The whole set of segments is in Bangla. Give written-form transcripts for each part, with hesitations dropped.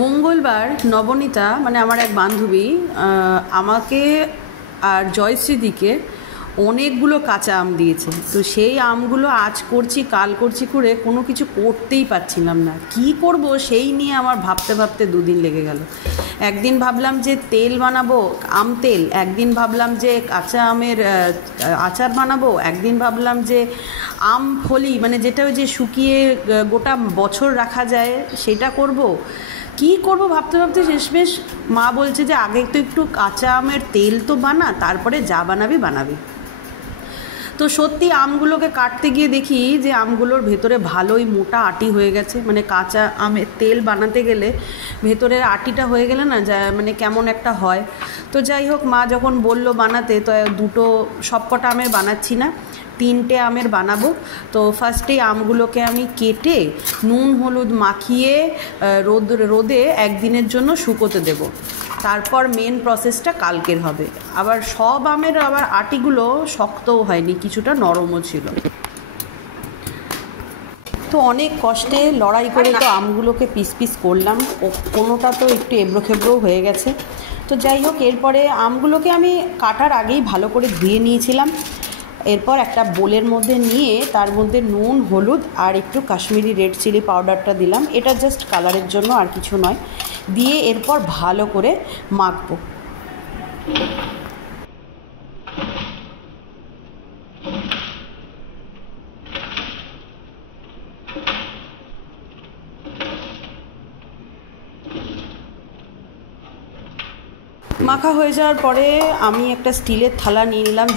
মঙ্গলবার নবনীতা মানে আমার এক বান্ধবী আমাকে আর জয়শ্রীদিকে অনেকগুলো কাঁচা আম দিয়েছে। তো সেই আমগুলো আজ করছি কাল করছি করে কোনো কিছু করতেই পারছিলাম না। কি করব সেই নিয়ে আমার ভাবতে ভাবতে দুদিন লেগে গেল। একদিন ভাবলাম যে তেল বানাবো, আম তেল, একদিন ভাবলাম যে কাঁচা আমের আচার বানাবো, একদিন ভাবলাম যে আম ফলি মানে যেটা ওই যে শুকিয়ে গোটা বছর রাখা যায় সেটা করব। কি করব ভাবতে ভাবতে শেষমেশ মা বলছে যে আগে তো একটু কাঁচা আমের তেল তো বানা, তারপরে যা বানাবি বানাবি। তো সত্যি আমগুলোকে কাটতে গিয়ে দেখি যে আমগুলোর ভেতরে ভালোই মোটা আটি হয়ে গেছে। মানে কাঁচা আমের তেল বানাতে গেলে ভেতরের আটিটা হয়ে গেলে না যা মানে কেমন একটা হয়। তো যাই হোক, মা যখন বলল বানাতে, তো সবকটা আমের বানাচ্ছি না, 3টে আমের বানাবো। তো ফার্স্টেই আমগুলোকে আমি কেটে নুন হলুদ মাখিয়ে রোদে একদিনের জন্য শুকোতে দেব। তারপর মেন প্রসেসটা কালকের হবে। আবার সব আমের আবার আটিগুলো শক্তও হয়নি, কিছুটা নরমও ছিল। তো অনেক কষ্টে লড়াই করে তো আমগুলোকে পিস পিস করলাম, কোনোটা তো একটু এবড়োখেবড়ো হয়ে গেছে। তো যাই হোক, এরপরে আমগুলোকে আমি কাটার আগেই ভালো করে ধুয়ে নিয়েছিলাম। এরপর একটা বোলের মধ্যে নিয়ে তার মধ্যে নুন হলুদ আর একটু কাশ্মীরি রেড চিলি পাউডারটা দিলাম, এটা জাস্ট কালারের জন্য, আর কিছু নয়। দিয়ে এরপর ভালো করে মাখবো। মাখা হয়ে যাওয়ার পরে আমি একটা স্টিলের থালা নিয়ে নিলাম।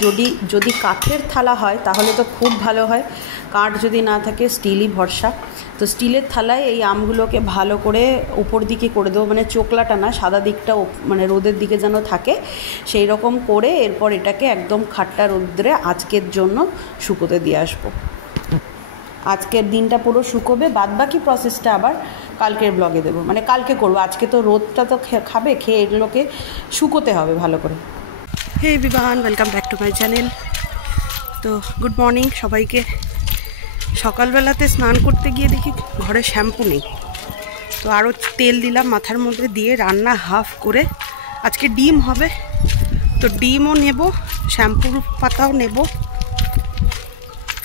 যদি কাঠের থালা হয় তাহলে তো খুব ভালো হয়, কাঠ যদি না থাকে স্টিলই ভরসা। তো স্টিলের থালায় এই আমগুলোকে ভালো করে উপর দিকে করে দেবো, মানে চোকলাটা না, সাদা দিকটা মানে রোদের দিকে যেন থাকে সেই রকম করে। এরপর এটাকে একদম খাট্টা রোদ্রে আজকের জন্য শুকোতে দিয়ে আসবো। আজকের দিনটা পুরো শুকোবে, বাদবাকি প্রসেসটা আবার কালকের ব্লগে দেবো, মানে কালকে করবো। আজকে তো রোদটা তো খাবে, খেয়ে এগুলোকে শুকোতে হবে ভালো করে। হে বিবাহান, welcome back to my channel. তো গুড মর্নিং সবাইকে। সকালবেলাতে স্নান করতে গিয়ে দেখি ঘরে শ্যাম্পু নেই, তো আরও তেল দিলাম মাথার মধ্যে, দিয়ে রান্না হাফ করে আজকে ডিম হবে। তো ডিমও নেব, শ্যাম্পুর পাতাও নেব।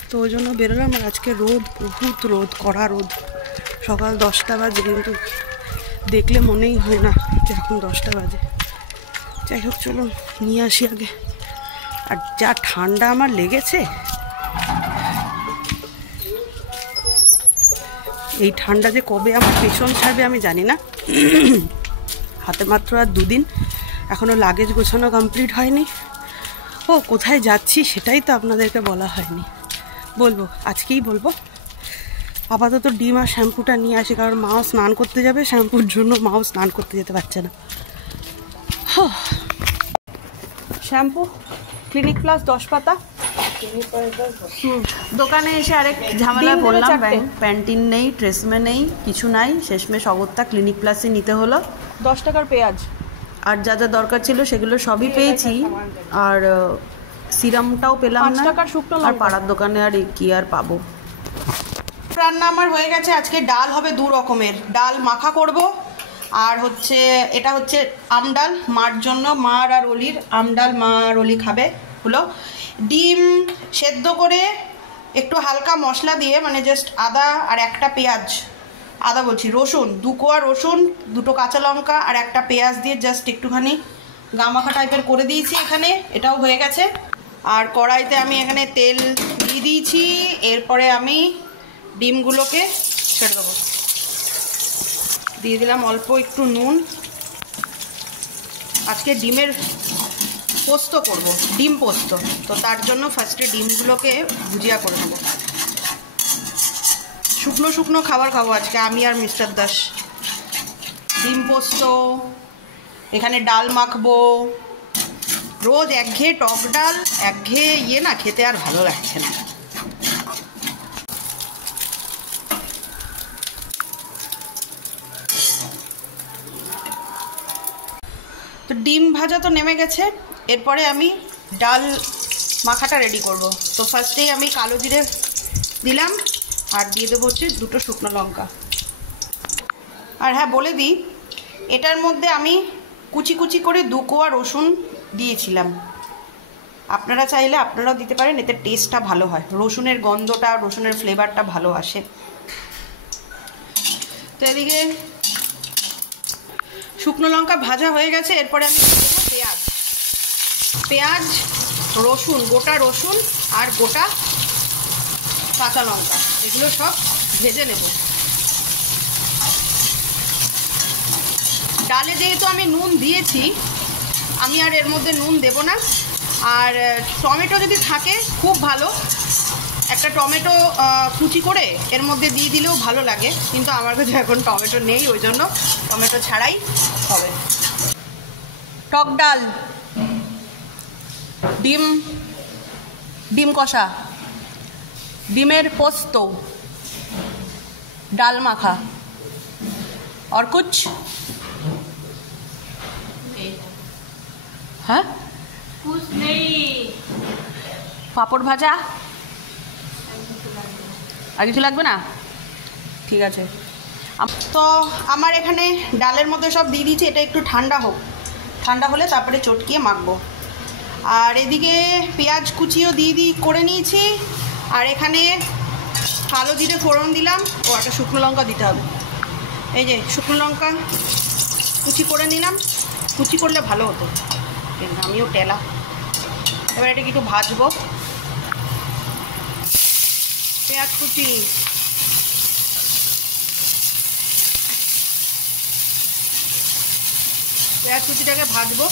তো ওই জন্য বেরোলাম। আর আজকে রোদ, বহুত রোদ, কড়া রোদ। সকাল 10টা বাজে, কিন্তু দেখলে মনেই হয় না যে এখন 10টা বাজে। যাই হোক, চলুন নিয়ে আসি আগে। আর যা ঠান্ডা আমার লেগেছে, এই ঠান্ডা যে কবে আমার পেছন ছাড়বে আমি জানি না। হাতে মাত্র আর 2 দিন, এখনও লাগেজ গোছানো কমপ্লিট হয়নি। ও কোথায় যাচ্ছি সেটাই তো আপনাদেরকে বলা হয়নি, বলবো আজকেই বলবো। আপাতত ডিম আর শ্যাম্পুটা নিয়ে আসি, কারণ মাও স্নান করতে যাবে, শ্যাম্পুর জন্য মাও স্নান করতে যেতে পারছে না। শ্যাম্পু ক্লিনিক প্লাস 10 পাতা। দোকানে এসে আরেক ঝামেলা বললাম, প্যান্টিন নেই, ট্রেসমে নেই, কিছু নাই। শেষমেশ অগত্যা ক্লিনিক প্লাসই নিতে হলো। 10 টাকার পেঁয়াজ আর যা যা দরকার ছিল সেগুলো সবই পেয়েছি। আর সিরামটাও পেলাম না। 5 টাকার শুকনো আর পাড়ার দোকানে আর কি আর পাবো। রান্না আমার হয়ে গেছে। আজকে ডাল হবে 2 রকমের। ডাল মাখা করব, আর এটা হচ্ছে আম ডাল মার জন্য, মার আর অলির আম ডাল, মা আর অলি খাবে হলো। ডিম সেদ্ধ করে একটু হালকা মশলা দিয়ে, মানে জাস্ট আদা আর একটা পেঁয়াজ, আদা বলছি রসুন, 2 কোয়া রসুন, 2টো কাঁচা লঙ্কা আর একটা পেঁয়াজ দিয়ে জাস্ট একটুখানি গামাখা টাইপের করে দিয়েছি এখানে। এটাও হয়ে গেছে। আর কড়াইতে আমি এখানে তেল দিয়ে দিয়েছি। এরপরে আমি ডিমগুলোকে ছেড়ে দেবো। দিয়ে দিলাম অল্প একটু নুন। আজকে ডিমের পোস্ত করব, ডিম পোস্ত। তো তার জন্য ফার্স্টে ডিমগুলোকে ভুজিয়া করে নেব। শুকনো শুকনো খাবার খাবো আজকে আমি আর মিস্টার দাস। ডিম পোস্ত, এখানে ডাল মাখবো। রোজ একঘেয়ে টক ডাল, একঘেয়ে না খেতে আর ভালো লাগছে না। তো ডিম ভাজা তো নেমে গেছে। এরপরে আমি ডাল মাখাটা রেডি করব। তো ফার্স্টেই আমি কালো জিরে দিলাম, আর দিয়ে দেবো হচ্ছে 2টো শুকনো লঙ্কা। আর হ্যাঁ বলে দিই, এটার মধ্যে আমি কুচি কুচি করে 2 কোয়া রসুন দিয়েছিলাম, আপনারা চাইলে আপনারাও দিতে পারেন, এতে টেস্টটা ভালো হয়, রসুনের গন্ধটা, রসুনের ফ্লেভারটা ভালো আসে। তো এদিকে শুকনো লঙ্কা ভাজা হয়ে গেছে, এরপরে আমি পেঁয়াজ পেঁয়াজ রসুন, গোটা রসুন আর গোটা কাঁচা লঙ্কা, এগুলো সব ভেজে নেব। ডালে যেহেতু আমি নুন দিয়েছি, আমি আর এর মধ্যে নুন দেব না। আর টমেটো যদি থাকে খুব ভালো, একটা টমেটো কুচি করে এর মধ্যে দিয়ে দিলেও ভালো লাগে, কিন্তু আমার কাছে এখন টমেটো নেই, ওই জন্য টমেটো ছাড়াই হবে। টক ডাল, ডিম কষা, ডিমের পোস্ত, ডাল মাখা, और कुछ হ্যাঁ कुछ नहीं, পাঁপড় ভাজা, আর কিছু লাগবে না? ঠিক আছে। তো আমার এখানে ডালের মধ্যে সব দিয়ে দিয়েছি, এটা একটু ঠান্ডা হোক, ঠান্ডা হলে তারপরে চটকিয়ে মাখবো। আর এদিকে পেঁয়াজ কুচিও করে নিয়েছি, আর এখানে কালো জিরে ফোড়ন দিলাম, ও একটা শুকনো লঙ্কা দিতে হবে। এই যে শুকনো লঙ্কা কুচি করে নিলাম, কুচি করলে ভালো হতো, আমিও টেলা। এবার এটাকে একটু ভাজবো। পেঁয়াজ কুচিটাকে ভাজবো।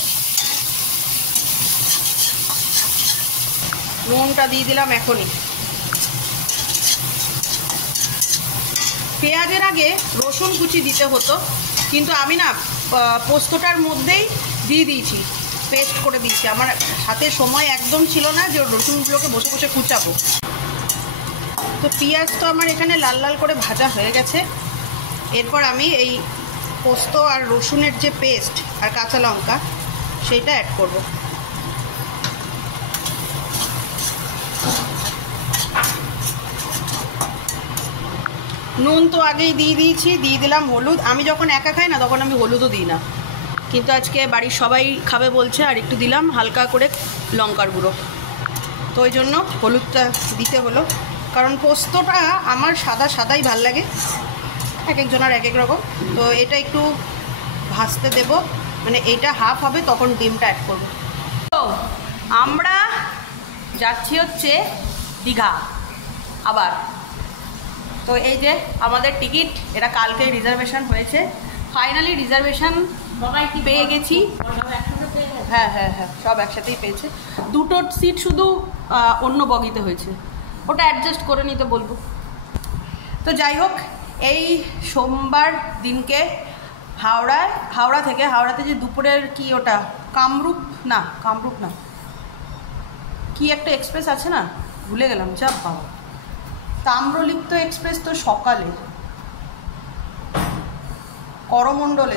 নুনটা দিয়ে দিলাম এখনই। পেঁয়াজের আগে রসুন কুচি দিতে হতো, কিন্তু আমি না পোস্তটার মধ্যেই দিয়ে দিয়েছি, পেস্ট করে দিয়েছি। আমার হাতে সময় একদম ছিল না যে রসুনগুলোকে বসে বসে কুচাবো। তো পেঁয়াজ তো আমার এখানে লাল লাল করে ভাজা হয়ে গেছে। এরপর আমি এই পোস্ত আর রসুনের যে পেস্ট আর কাঁচা লঙ্কা, সেইটা অ্যাড করব। নুন তো আগেই দিয়ে দিয়েছি, দিয়ে দিলাম হলুদ। আমি যখন একা খাই না তখন আমি হলুদও দিই না, কিন্তু আজকে বাড়ির সবাই খাবে বলছে, আর একটু দিলাম হালকা করে লঙ্কার গুঁড়ো। তো ওই জন্য হলুদটা দিতে হলো, কারণ পোস্তটা আমার সাদাই ভাল লাগে, এক একজনের এক এক রকম। তো এটা একটু ভাজতে দেব, মানে এইটা হাফ হবে, তখন ডিমটা অ্যাড করব। তো আমরা যাচ্ছি হচ্ছে দীঘা আবার। তো এই যে আমাদের টিকিট, এটা কালকে রিজার্ভেশন হয়েছে, ফাইনালি রিজার্ভেশন পেয়ে গেছি। হ্যাঁ হ্যাঁ হ্যাঁ, সব একসাথেই পেয়েছে। 2টো সিট শুধু অন্য বগিতে হয়েছে, ওটা অ্যাডজাস্ট করে নিতে বলবো। তো যাই হোক, এই সোমবার দিনকে হাওড়াতে যে দুপুরের কি ওটা কামরূপ না কি একটা এক্সপ্রেস আছে না, ভুলে গেলাম, যা বাবা, তাম্রলিপ্ত এক্সপ্রেস তো সকালে, করমণ্ডল,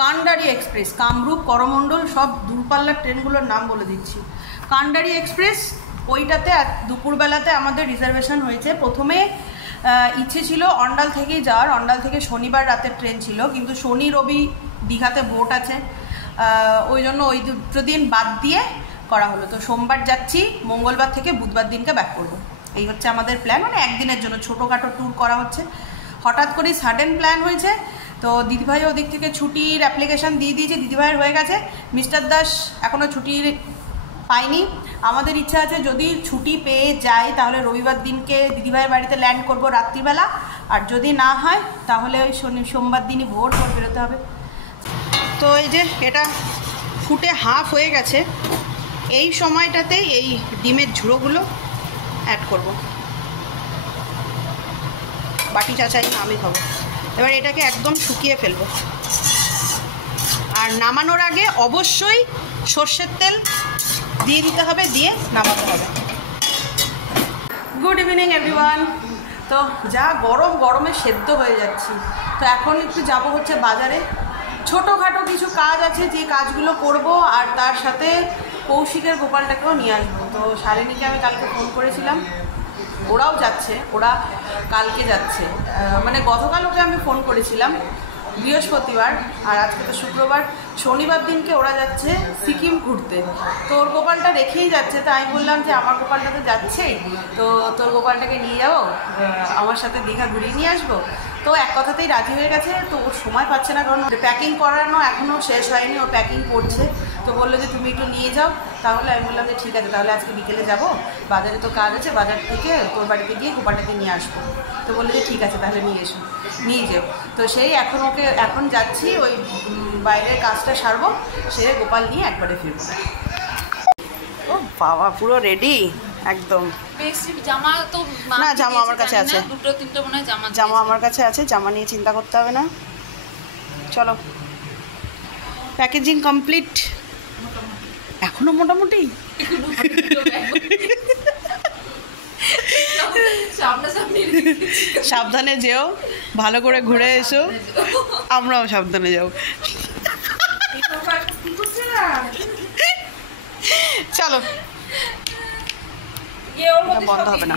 কান্ডারি এক্সপ্রেস, কামরূপ করমণ্ডল সব দূরপাল্লার ট্রেনগুলোর নাম বলে দিচ্ছি। কান্ডারি এক্সপ্রেস, ওইটাতে দুপুরবেলাতে আমাদের রিজার্ভেশন হয়েছে। প্রথমে ইচ্ছে ছিল অন্ডাল থেকেই যাওয়ার, অন্ডাল থেকে শনিবার রাতের ট্রেন ছিল, কিন্তু শনি রবি দীঘাতে ভোট আছে, ওই জন্য ওই 2 দিন বাদ দিয়ে করা হলো। তো সোমবার যাচ্ছি, মঙ্গলবার থেকে বুধবার দিনকে ব্যাক করবো। এই হচ্ছে আমাদের প্ল্যান, মানে একদিনের জন্য ছোটোখাটো ট্যুর করা হচ্ছে। হঠাৎ করেই সাডেন প্ল্যান হয়েছে। তো দিদিভাই ওদিক থেকে ছুটির অ্যাপ্লিকেশান দিয়ে দিয়েছে, দিদিভাইয়ের হয়ে গেছে, মিস্টার দাস এখনও ছুটির পাইনি। আমাদের ইচ্ছা আছে যদি ছুটি পেয়ে যাই তাহলে রবিবার দিনকে দিদিভাইয়ের বাড়িতে ল্যান্ড করব রাত্রিবেলা, আর যদি না হয় তাহলে ওই সোমবার দিনই ভোর বেরোতে হবে। তো এই যে এটা ফুটে হাফ হয়ে গেছে, এই সময়টাতেই এই ডিমের ঝুড়োগুলো অ্যাড করব। বাটি চাচাই না, আমি খাবো। এবার এটাকে একদম শুকিয়ে ফেলবো, আর নামানোর আগে অবশ্যই সর্ষের তেল দিয়ে দিতে হবে, দিয়ে নামাতে হবে। Good evening everyone. তো যা গরমে সেদ্ধ হয়ে যাচ্ছি। তো এখন একটু যাব হচ্ছে বাজারে, ছোটোখাটো কিছু কাজ আছে, যে কাজগুলো করব, আর তার সাথে কৌশিকের গোপালটাকেও নিয়ে আসবো। তো শালিনীকে আমি কালকে ফোন করেছিলাম, ও ওরাও যাচ্ছে, ওরা কালকে যাচ্ছে। মানে গতকাল ওকে আমি ফোন করেছিলাম, বৃহস্পতিবার, আর আজকে তো শুক্রবার, শনিবার দিনকে ওরা যাচ্ছে সিকিম ঘুরতে। তো ওর গোপালটা রেখেই যাচ্ছে, তো আমি বললাম যে আমার গোপালটা তো যাচ্ছেই, তো তোর গোপালটাকে নিয়ে যাবো, আমার সাথে দীঘা ঘুরিয়ে নিয়ে আসবো। তো এক কথাতেই রাজি হয়ে গেছে। তো ওর সময় পাচ্ছে না, কারণ প্যাকিং করানো এখনও শেষ হয়নি, ও প্যাকিং করছে। তো বললো যে তুমি একটু নিয়ে যাও। তাহলে আমি বললাম যে ঠিক আছে, তাহলে আজকে বিকেলে যাবো, বাজারে তো কাজ আছে, বাজার থেকে তোর বাড়িতে গিয়ে গোপালটাকে নিয়ে আসবো। তো বললো যে ঠিক আছে, তাহলে নিয়ে এসো, নিয়ে যাও। তো সেই এখন যাচ্ছি, ওই বাইরের কাজটা সারবো, সেরে গোপাল নিয়ে একবারে ফিরবো। ও বাবা, পুরো রেডি একদম। জামা তো না, জামা আমার কাছে আছে, দুটো তিনটে মনে হয় জামা আমার কাছে আছে, জামা নিয়ে চিন্তা করতে হবে না। চলো, প্যাকেজিং কমপ্লিট এখনো মোটামুটি। সাবধানে যেও, ভালো করে ঘুরে এসো, আমরাও সাবধানে যাও। চলো, বন্ধ হবে না।